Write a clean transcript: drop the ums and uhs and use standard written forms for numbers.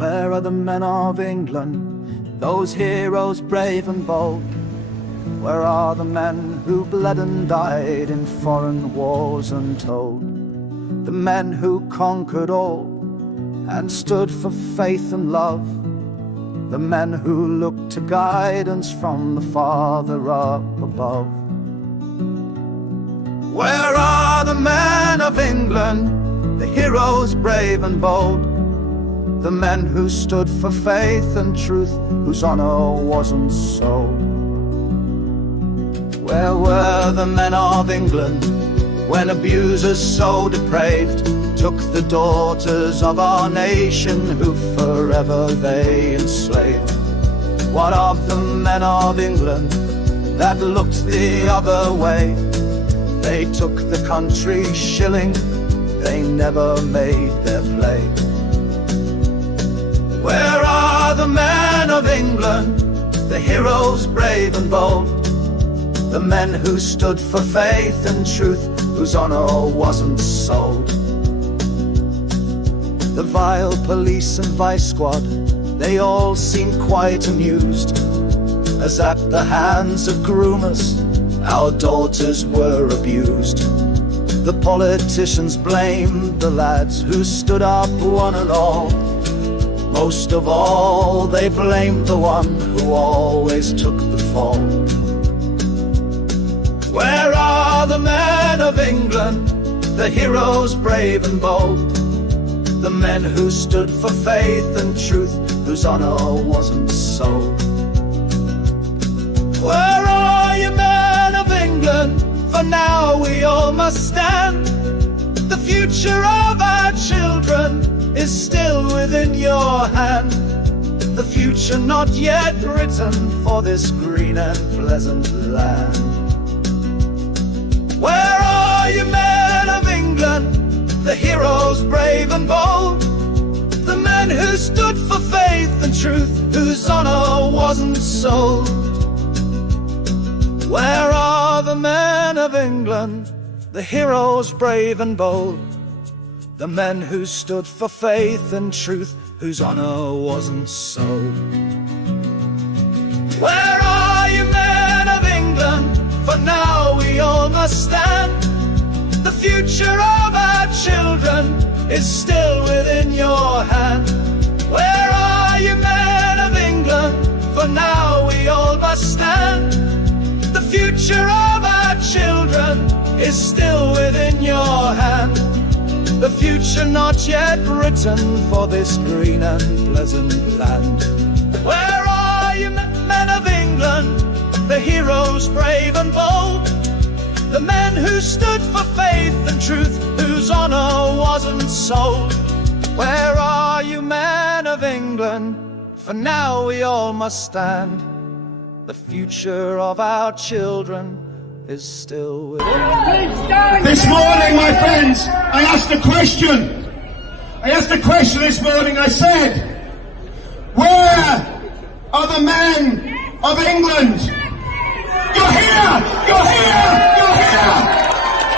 Where are the men of England, those heroes brave and bold? Where are the men who bled and died in foreign wars untold? The men who conquered all and stood for faith and love, the men who looked to guidance from the Father up above. Where are the men of England, the heroes brave and bold? The men who stood for faith and truth, whose honor wasn't sold. Where were the men of England when abusers so depraved took the daughters of our nation, who forever they enslaved? What of the men of England that looked the other way? They took the country shilling, they never made their play. Where are the men of England, the heroes brave and bold? The men who stood for faith and truth, whose honor wasn't sold. The vile police and vice squad, they all seemed quite amused, as at the hands of groomers our daughters were abused. The politicians blamed the lads who stood up one and all. Most of all, they blamed the one who always took the fall. Where are the men of England, the heroes brave and bold? The men who stood for faith and truth, whose honor wasn't sold. Where are you, men of England? For now we all must stand. The future of our children is still within your hand. The future not yet written for this green and pleasant land. Where are you, men of England, the heroes brave and bold? The men who stood for faith and truth, whose honor wasn't sold. Where are the men of England, the heroes brave and bold? The men who stood for faith and truth, whose honor wasn't sold. Where are you, men of England? For now we all must stand. The future of our children is still within your hand. Where are you, men of England? For now we all must stand. The future of our children is still within your hand. The future not yet written for this green and pleasant land. Where are you, men of England, the heroes brave and bold? The men who stood for faith and truth, whose honor wasn't sold. Where are you, men of England? For now we all must stand. The future of our children is still within. This morning, my friends, I asked a question. This morning. I said, where are the men of England? You're here! You're here! You're